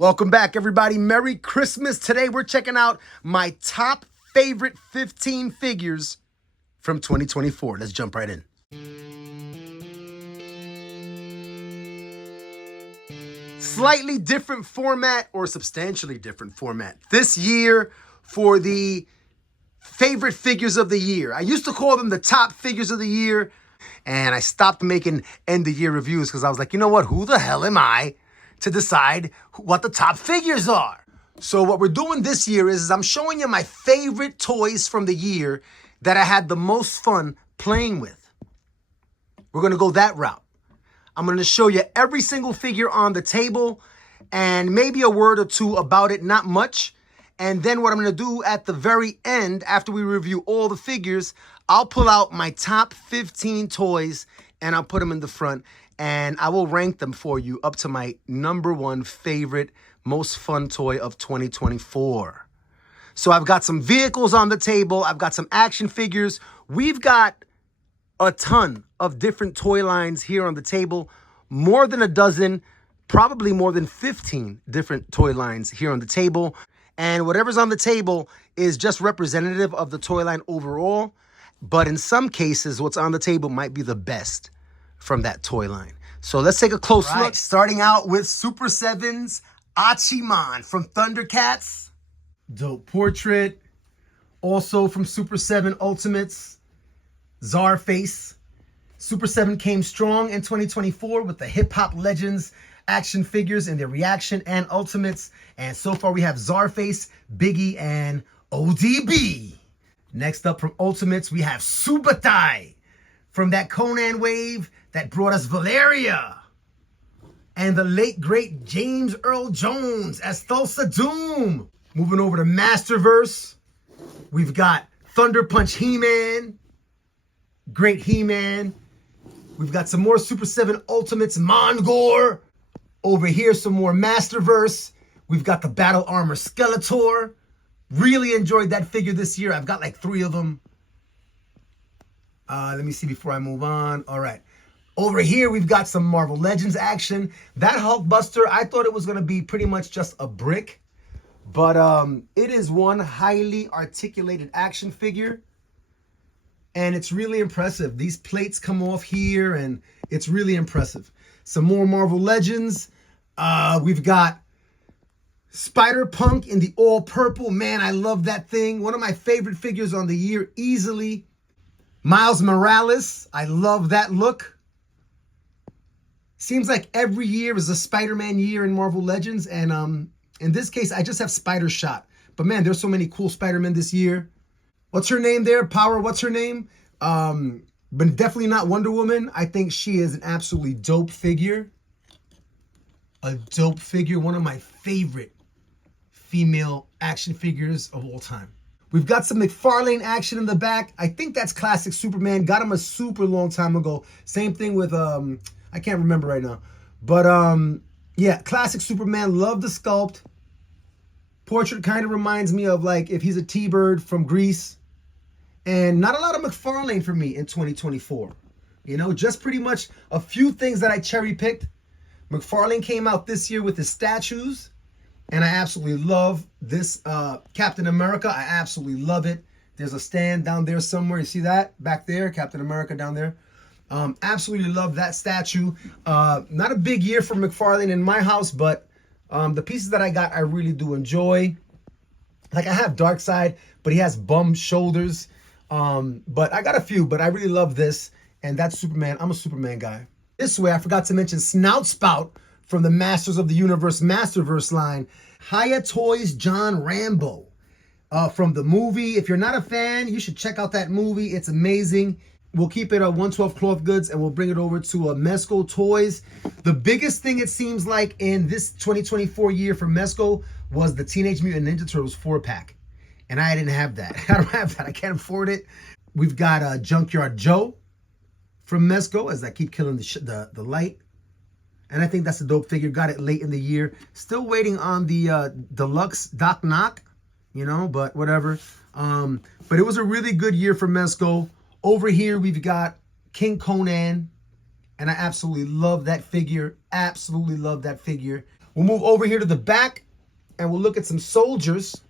Welcome back, everybody. Merry Christmas. Today we're checking out my top favorite 15 figures from 2024. Let's jump right in. Slightly different format, or substantially different format this year for the favorite figures of the year. I used to call them the top figures of the year, and I stopped making end of year reviews because I was like, you know what? Who the hell am I to decide what the top figures are? So what we're doing this year is I'm showing you my favorite toys from the year that I had the most fun playing with. We're going to go that route. I'm going to show you every single figure on the table and maybe a word or two about it, not much. And then what I'm going to do at the very end, after we review all the figures, I'll pull out my top 15 toys and I'll put them in the front. And I will rank them for you up to my number one favorite, most fun toy of 2024. So I've got some vehicles on the table. I've got some action figures. We've got a ton of different toy lines here on the table. More than a dozen, probably more than 15 different toy lines here on the table. And whatever's on the table is just representative of the toy line overall. But in some cases, what's on the table might be the best from that toy line. So let's take a close look. Starting out with Super 7's Achiman from Thundercats. Dope portrait. Also from Super 7 Ultimates, Czarface. Super 7 came strong in 2024 with the Hip Hop Legends action figures in their reaction and Ultimates. And so far we have Czarface, Biggie, and ODB. Next up from Ultimates, we have Subutai from that Conan wave that brought us Valeria. And the late, great James Earl Jones as Thulsa Doom. Moving over to Masterverse, we've got Thunder Punch He-Man. Great He-Man. We've got some more Super 7 Ultimates Mongor. Over here, some more Masterverse. We've got the Battle Armor Skeletor. Really enjoyed that figure this year. I've got like 3 of them. Let me see before I move on. All right. Over here, we've got some Marvel Legends action. That Hulkbuster, I thought it was going to be pretty much just a brick. But it is one highly articulated action figure. And it's really impressive. These plates come off here, and it's really impressive. Some more Marvel Legends. We've got Spider-Punk in the all-purple. Man, I love that thing. One of my favorite figures on the year, easily. Miles Morales. I love that look. Seems like every year is a Spider-Man year in Marvel Legends. And in this case, I just have Spider-Shot. But man, there's so many cool Spider-Men this year. What's her name there? Power, what's her name? But definitely not Wonder Woman. I think she is an absolutely dope figure. A dope figure. One of my favorite female action figures of all time. We've got some McFarlane action in the back. I think that's classic Superman. Got him a super long time ago. Same thing with, I can't remember right now. But, yeah, classic Superman. Love the sculpt. Portrait kind of reminds me of, like, if he's a T-Bird from Grease. And not a lot of McFarlane for me in 2024. You know, just pretty much a few things that I cherry-picked. McFarlane came out this year with his statues. And I absolutely love this Captain America. I absolutely love it. There's a stand down there somewhere. You see that? Back there, Captain America down there. Absolutely love that statue. Not a big year for McFarlane in my house, but the pieces that I got, I really do enjoy. Like, I have Darkseid, but he has bum shoulders. But I got a few, but I really love this. And that's Superman. I'm a Superman guy. This way, I forgot to mention Snout Spout from the Masters of the Universe Masterverse line. Hiya Toys John Rambo from the movie. If you're not a fan, you should check out that movie. It's amazing. We'll keep it at 112 Cloth Goods and we'll bring it over to Mezco Toys. The biggest thing it seems like in this 2024 year for Mezco was the Teenage Mutant Ninja Turtles 4-pack. And I didn't have that. I don't have that. I can't afford it. We've got Junkyard Joe from Mezco, as I keep killing the light. And I think that's a dope figure. Got it late in the year. Still waiting on the deluxe Doc Knock, you know, but whatever. But it was a really good year for Mezco. Over here, we've got King Conan. And I absolutely love that figure. Absolutely love that figure. We'll move over here to the back and we'll look at some soldiers.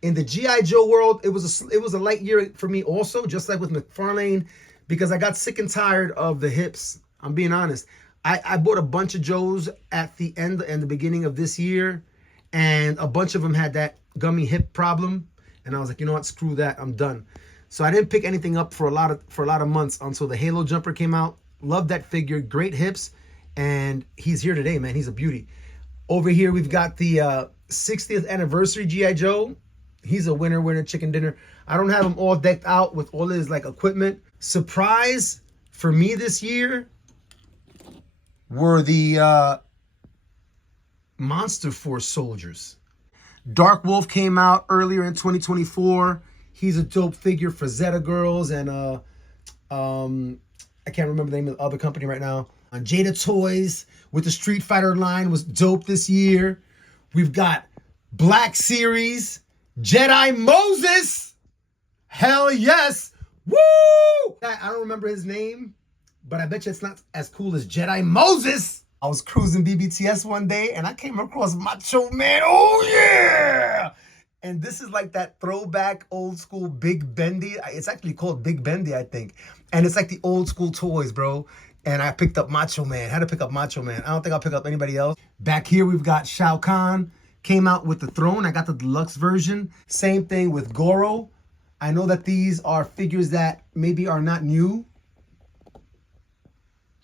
In the G.I. Joe world, it was a light year for me also, just like with McFarlane, because I got sick and tired of the hips. I'm being honest. I bought a bunch of Joes at the end and the beginning of this year, and a bunch of them had that gummy hip problem. And I was like, you know what, screw that, I'm done. So I didn't pick anything up for a lot of months until the Halo jumper came out. Loved that figure, great hips, and he's here today, man. He's a beauty. Over here, we've got the 60th anniversary G.I. Joe. He's a winner chicken dinner. I don't have him all decked out with all his like equipment. Surprise for me this year were the Monster Force soldiers. Dark Wolf came out earlier in 2024. He's a dope figure for Zeta Girls and I can't remember the name of the other company right now. Jada Toys with the Street Fighter line was dope this year. We've got Black Series, Jedi Moses. Hell yes. Woo! I don't remember his name, but I bet you it's not as cool as Jedi Moses. I was cruising BBTS one day and I came across Macho Man. Oh yeah! And this is like that throwback old school Big Bendy. It's actually called Big Bendy, I think. And it's like the old school toys, bro. And I picked up Macho Man. Had to pick up Macho Man. I don't think I'll pick up anybody else. Back here, we've got Shao Kahn. Came out with the throne. I got the deluxe version. Same thing with Goro. I know that these are figures that maybe are not new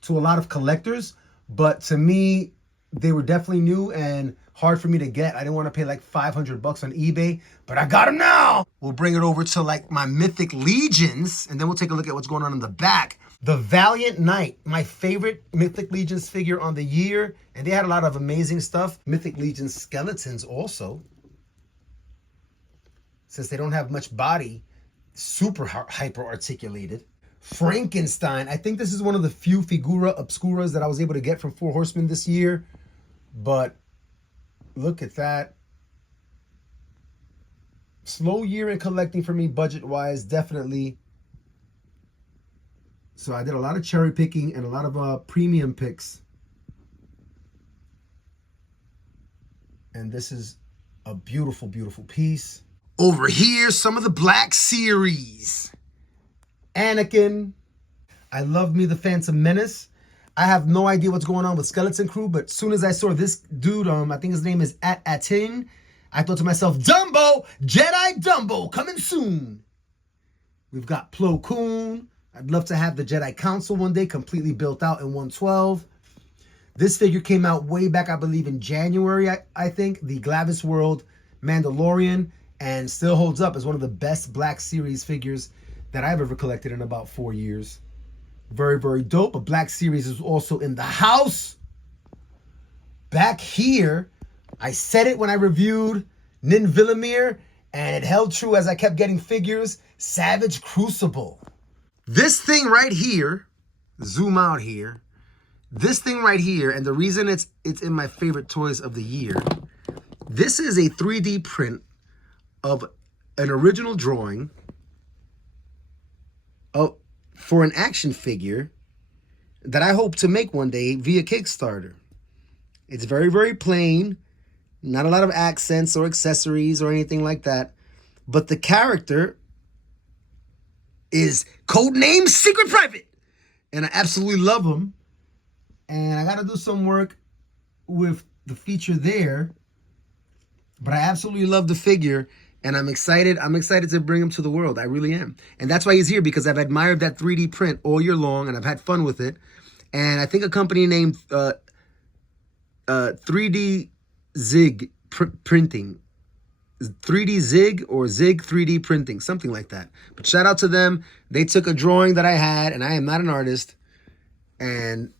to a lot of collectors, but to me, they were definitely new and hard for me to get. I didn't want to pay like $500 on eBay, but I got them now. We'll bring it over to like my Mythic Legions, and then we'll take a look at what's going on in the back. The Valiant Knight, my favorite Mythic Legions figure on the year, and they had a lot of amazing stuff. Mythic Legions skeletons also, since they don't have much body, super hyper articulated. Frankenstein, I think this is one of the few figura obscuras that I was able to get from Four Horsemen this year, but look at that. Slow year in collecting for me, budget-wise, definitely. So I did a lot of cherry picking and a lot of premium picks. And this is a beautiful, beautiful piece. Over here, some of the Black Series. Anakin. I love me the Phantom Menace. I have no idea what's going on with Skeleton Crew, but as soon as I saw this dude, I think his name is Atin, I thought to myself, Dumbo, Jedi Dumbo, coming soon. We've got Plo Koon. I'd love to have the Jedi Council one day completely built out in 112. This figure came out way back, I believe, in January, I think. The Glavis World Mandalorian, and still holds up as one of the best Black Series figures that I've ever collected in about 4 years. Very, very dope. A Black Series is also in the house. Back here, I said it when I reviewed Nin Villamir, and it held true as I kept getting figures. Savage Crucible. This thing right here, zoom out here, this thing right here, and the reason it's in my favorite toys of the year, this is a 3D print of an original drawing for an action figure that I hope to make one day via Kickstarter. It's very, very plain, not a lot of accents or accessories or anything like that, but the character is codenamed Secret Private, and I absolutely love him. And I got to do some work with the feature there, but I absolutely love the figure, and I'm excited. I'm excited to bring him to the world. I really am. And that's why he's here, because I've admired that 3D print all year long, and I've had fun with it. And I think a company named 3D Zig Printing, 3D Zig or Zig 3D Printing, something like that. But shout out to them. They took a drawing that I had, and I am not an artist, and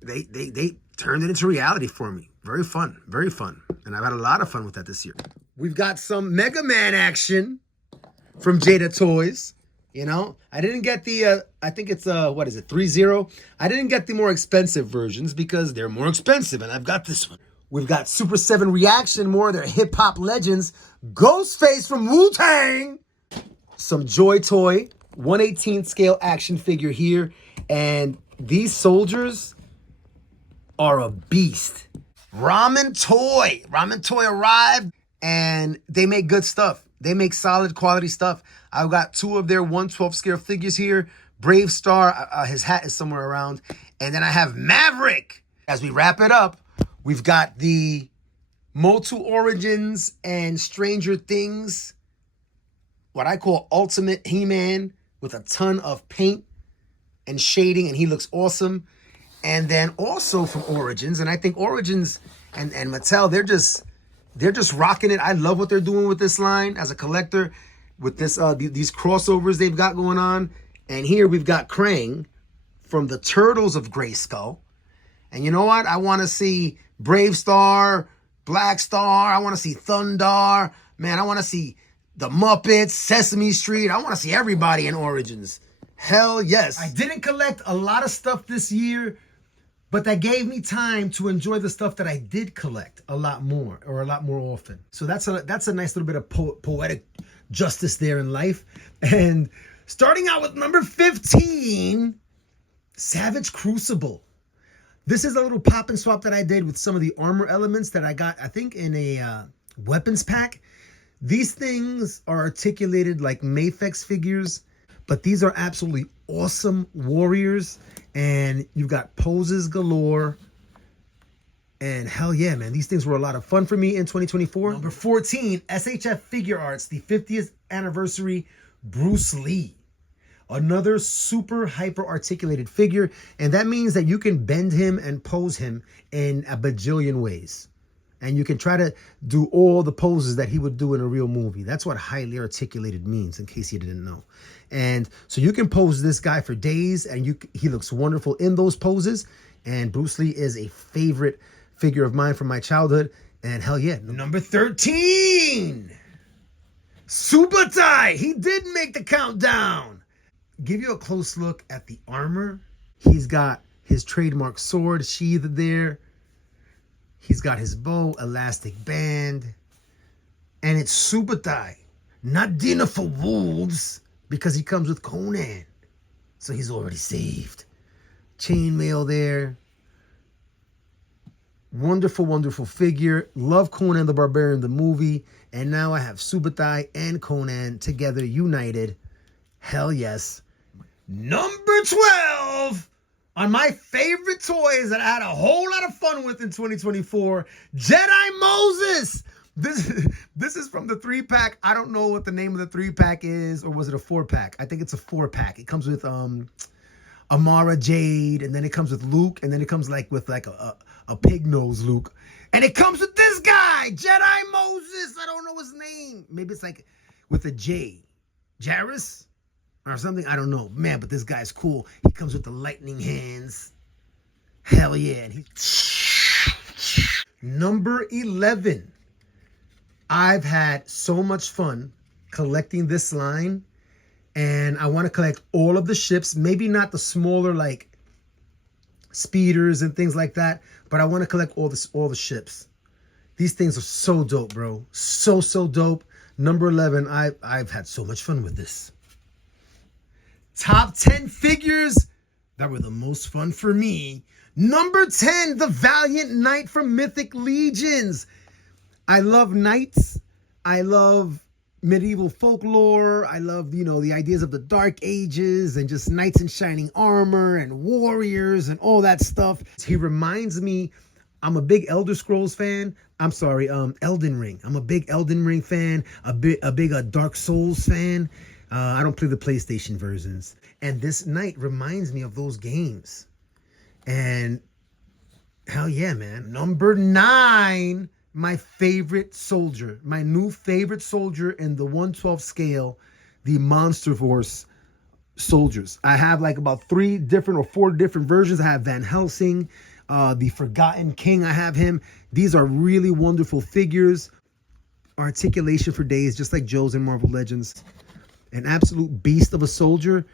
they turned it into reality for me. Very fun, very fun. And I've had a lot of fun with that this year. We've got some Mega Man action from Jada Toys. You know, I didn't get the, I think it's, what is it, 3-0? I didn't get the more expensive versions because they're more expensive, and I've got this one. We've got Super 7 Reaction, more of their hip-hop legends. Ghostface from Wu-Tang. Some Joy Toy, 1/18 scale action figure here. And these soldiers are a beast. Ramen Toy. Ramen Toy arrived, and they make good stuff. They make solid quality stuff. I've got two of their 1/12 scale figures here. Brave Star, his hat is somewhere around. And then I have Maverick. As we wrap it up, we've got the Motu Origins and Stranger Things, what I call Ultimate He-Man, with a ton of paint and shading, and he looks awesome. And then also from Origins, and I think Origins and Mattel, they're just rocking it. I love what they're doing with this line as a collector, with this these crossovers they've got going on. And here we've got Krang from the Turtles of Grayskull. And you know what? I want to see Brave Star, Black Star. I want to see Thundar. Man, I want to see the Muppets, Sesame Street. I want to see everybody in Origins. Hell yes. I didn't collect a lot of stuff this year, but that gave me time to enjoy the stuff that I did collect a lot more, or a lot more often. So that's a nice little bit of poetic justice there in life. And starting out with number 15, Savage Crucible. This is a little pop and swap that I did with some of the armor elements that I got, I think, in a weapons pack. These things are articulated like Mafex figures, but these are absolutely awesome warriors. And you've got poses galore. And hell yeah, man. These things were a lot of fun for me in 2024. Number 14, SHF Figure Arts, the 50th anniversary Bruce Lee. Another super hyper articulated figure. And that means that you can bend him and pose him in a bajillion ways. And you can try to do all the poses that he would do in a real movie. That's what highly articulated means, in case you didn't know. And so you can pose this guy for days, and he looks wonderful in those poses. And Bruce Lee is a favorite figure of mine from my childhood. And hell yeah. Number 13, Subutai. He did make the countdown. Give you a close look at the armor. He's got his trademark sword sheathed there. He's got his bow, elastic band, and it's Subutai, not dinner for wolves, because he comes with Conan, so he's already saved. Chainmail there. Wonderful, wonderful figure. Love Conan the Barbarian, the movie, and now I have Subutai and Conan together, united. Hell yes. Number 12. On my favorite toys that I had a whole lot of fun with in 2024, Jedi Moses. This is from the 3-pack. I don't know what the name of the 3-pack is, or was it a 4-pack? I think it's a 4-pack. It comes with Amara Jade, and then it comes with Luke, and then it comes with a pig nose Luke. And it comes with this guy, Jedi Moses. I don't know his name. Maybe it's like with a J. Jairus? Or something, I don't know. Man, but this guy's cool. He comes with the lightning hands. Hell yeah. And Number 11. I've had so much fun collecting this line. And I want to collect all of the ships. Maybe not the smaller, like, speeders and things like that. But I want to collect all the ships. These things are so dope, bro. So dope. Number 11. I've had so much fun with this. Top 10 figures that were the most fun for me. Number 10, the Valiant Knight from Mythic Legions. I love knights. I love medieval folklore. I love, the ideas of the Dark Ages and just knights in shining armor and warriors and all that stuff. He reminds me, I'm a big Elder Scrolls fan. Elden Ring. I'm a big Elden Ring fan, a big Dark Souls fan. I don't play the PlayStation versions. And this knight reminds me of those games. And hell yeah, man. Number 9, my favorite soldier. My new favorite soldier in the 1/12 scale, the Monster Force soldiers. I have about 3 different or 4 different versions. I have Van Helsing, the Forgotten King. I have him. These are really wonderful figures. Articulation for days, just like Joe's in Marvel Legends. An absolute beast of a soldier,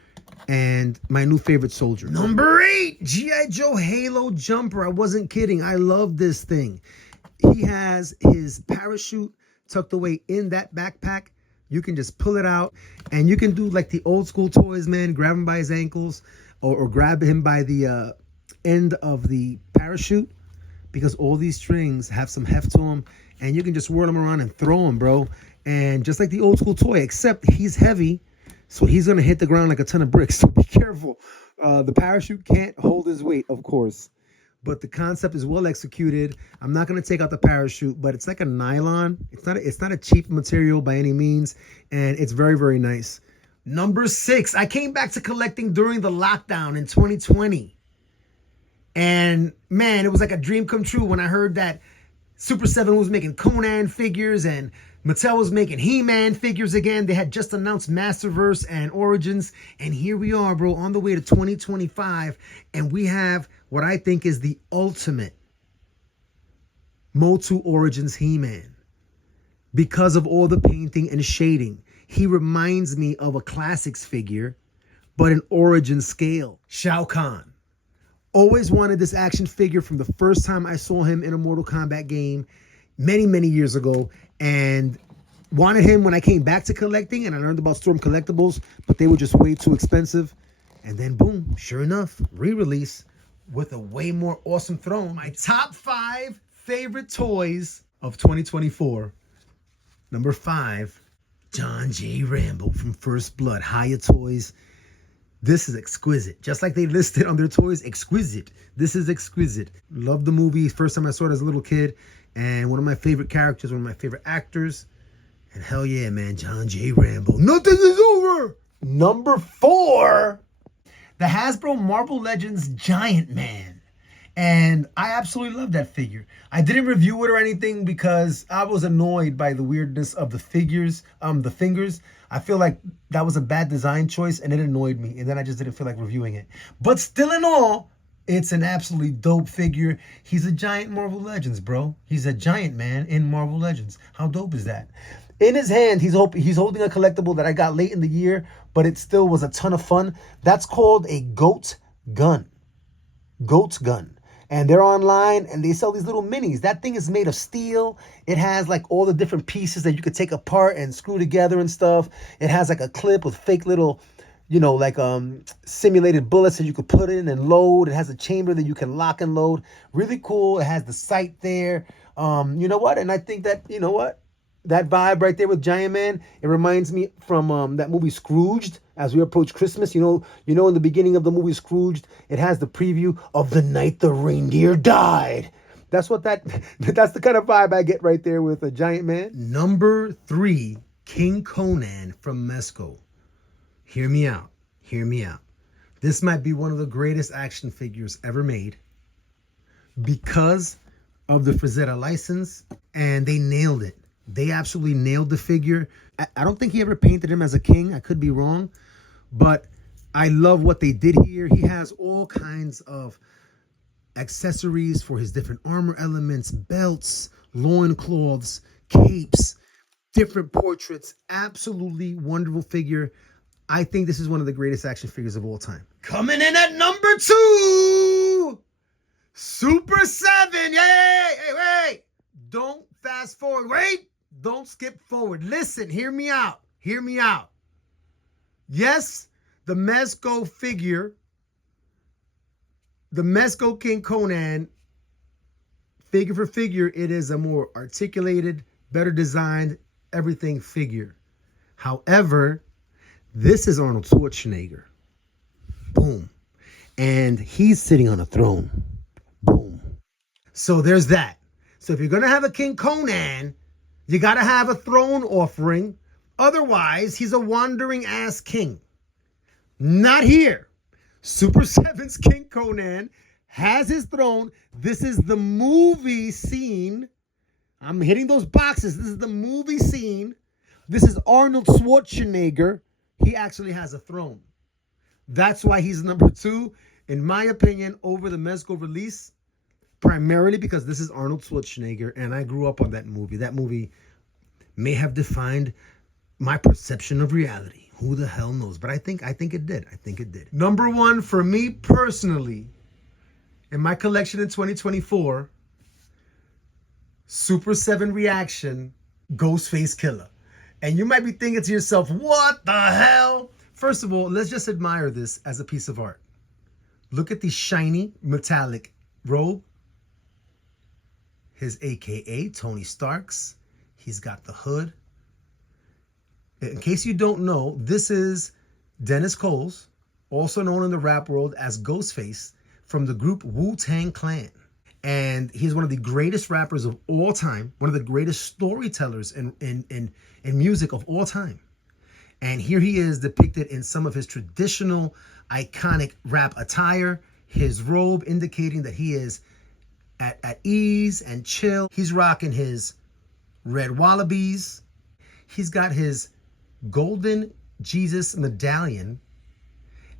and my new favorite soldier. Number 8, G.I. Joe Halo Jumper. I wasn't kidding. I love this thing. He has his parachute tucked away in that backpack. You can just pull it out, and you can do like the old school toys, man. Grab him by his ankles, or grab him by the end of the parachute. because all these strings have some heft to them, and you can just whirl them around and throw them, bro. And just like the old school toy, except he's heavy, so he's gonna hit the ground like a ton of bricks. So be careful. The parachute can't hold his weight, of course, but the concept is well executed. I'm not gonna take out the parachute, but it's like a nylon. It's not a cheap material by any means, and it's very, very nice. Number 6, I came back to collecting during the lockdown in 2020. And man, it was like a dream come true when I heard that Super 7 was making Conan figures and Mattel was making He-Man figures again. They had just announced Masterverse and Origins. And here we are, bro, on the way to 2025. And we have what I think is the ultimate Motu Origins He-Man. Because of all the painting and shading. He reminds me of a Classics figure, but an Origin scale. Shao Kahn. Always wanted this action figure from the first time I saw him in a Mortal Kombat game many, many years ago, and wanted him when I came back to collecting and I learned about Storm Collectibles, but they were just way too expensive. And then boom, sure enough, re-release with a way more awesome throne. My top 5 favorite toys of 2024. Number 5, John J. Rambo from First Blood, Hiya Toys. This is exquisite. Just like they listed on their toys, exquisite. This is exquisite. Love the movie. First time I saw it as a little kid. And one of my favorite characters, one of my favorite actors. And hell yeah, man, John J. Rambo. Nothing is over. Number 4, the Hasbro Marvel Legends Giant Man. And I absolutely love that figure. I didn't review it or anything because I was annoyed by the weirdness of the figures, the fingers. I feel like that was a bad design choice and it annoyed me. And then I just didn't feel like reviewing it. But still in all, it's an absolutely dope figure. He's a giant Marvel Legends, bro. He's a giant man in Marvel Legends. How dope is that? In his hand, he's holding a collectible that I got late in the year, but it still was a ton of fun. That's called a goat gun. Goat's gun. And they're online and they sell these little minis. That thing is made of steel. It has like all the different pieces that you could take apart and screw together and stuff. It has like a clip with fake little, you know, like simulated bullets that you could put in and load. It has a chamber that you can lock and load. Really cool. It has the sight there. You know what? And I think that, you know what? That vibe right there with Giant Man, it reminds me from that movie Scrooged. As we approach Christmas, you know, in the beginning of the movie Scrooged, it has the preview of the night the reindeer died. That's the kind of vibe I get right there with a Giant Man. Number 3, King Conan from Mezco. Hear me out. Hear me out. This might be one of the greatest action figures ever made because of the Frazetta license, and they nailed it. They absolutely nailed the figure. I don't think he ever painted him as a king. I could be wrong. But I love what they did here. He has all kinds of accessories for his different armor elements, belts, loincloths, capes, different portraits. Absolutely wonderful figure. I think this is one of the greatest action figures of all time. Coming in at number 2, Super 7. Yay! Hey, wait! Don't fast forward. Wait! Don't skip forward. Listen, hear me out. Hear me out. Yes, the Mezco figure, the Mezco King Conan, figure for figure, it is a more articulated, better designed, everything figure. However, this is Arnold Schwarzenegger. Boom. And he's sitting on a throne. Boom. So there's that. So if you're going to have a King Conan, you got to have a throne offering. Otherwise, he's a wandering ass king. Not here. Super 7's King Conan has his throne. This is the movie scene. I'm hitting those boxes. This is the movie scene. This is Arnold Schwarzenegger. He actually has a throne. That's why he's number 2, in my opinion, over the Mezco release. Primarily because this is Arnold Schwarzenegger, and I grew up on that movie. That movie may have defined my perception of reality. Who the hell knows? But I think it did. I think it did. Number 1 for me personally, in my collection in 2024, Super 7 Reaction, Ghostface Killer. And you might be thinking to yourself, what the hell? First of all, let's just admire this as a piece of art. Look at the shiny metallic robe. his AKA Tony Starks. He's got the hood. In case you don't know, this is Dennis Coles, also known in the rap world as Ghostface, from the group Wu-Tang Clan. And he's one of the greatest rappers of all time, one of the greatest storytellers in music of all time. And here he is depicted in some of his traditional, iconic rap attire, his robe indicating that he is at ease and chill. He's rocking his red wallabies. He's got his golden Jesus medallion.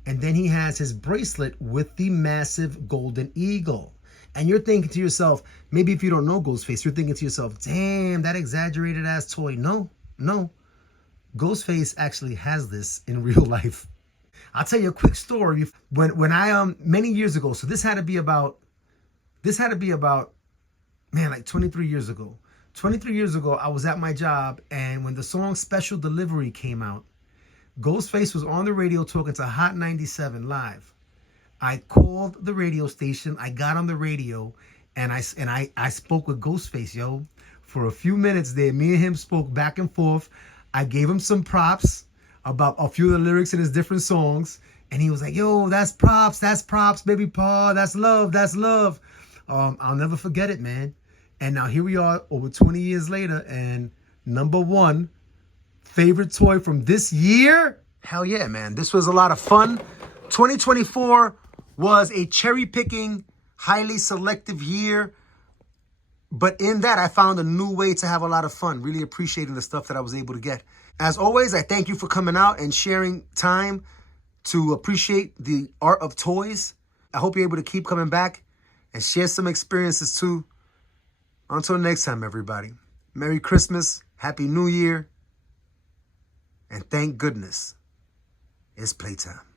And then he has his bracelet with the massive golden eagle. And you're thinking to yourself, maybe if you don't know Ghostface, you're thinking to yourself, damn, that exaggerated ass toy. No. Ghostface actually has this in real life. I'll tell you a quick story. When I many years ago, so this had to be about man, like 23 years ago. 23 years ago, I was at my job, and when the song Special Delivery came out, Ghostface was on the radio talking to Hot 97 live. I called the radio station, I got on the radio, and I spoke with Ghostface, yo. For a few minutes there, me and him spoke back and forth. I gave him some props about a few of the lyrics in his different songs. And he was like, yo, that's props, baby Paul, that's love. I'll never forget it, man. And now here we are over 20 years later, and number one favorite toy from this year? Hell yeah, man. This was a lot of fun. 2024 was a cherry-picking, highly selective year. But in that, I found a new way to have a lot of fun, really appreciating the stuff that I was able to get. As always, I thank you for coming out and sharing time to appreciate the art of toys. I hope you're able to keep coming back and share some experiences too. Until next time, everybody. Merry Christmas, Happy New Year, and thank goodness it's playtime.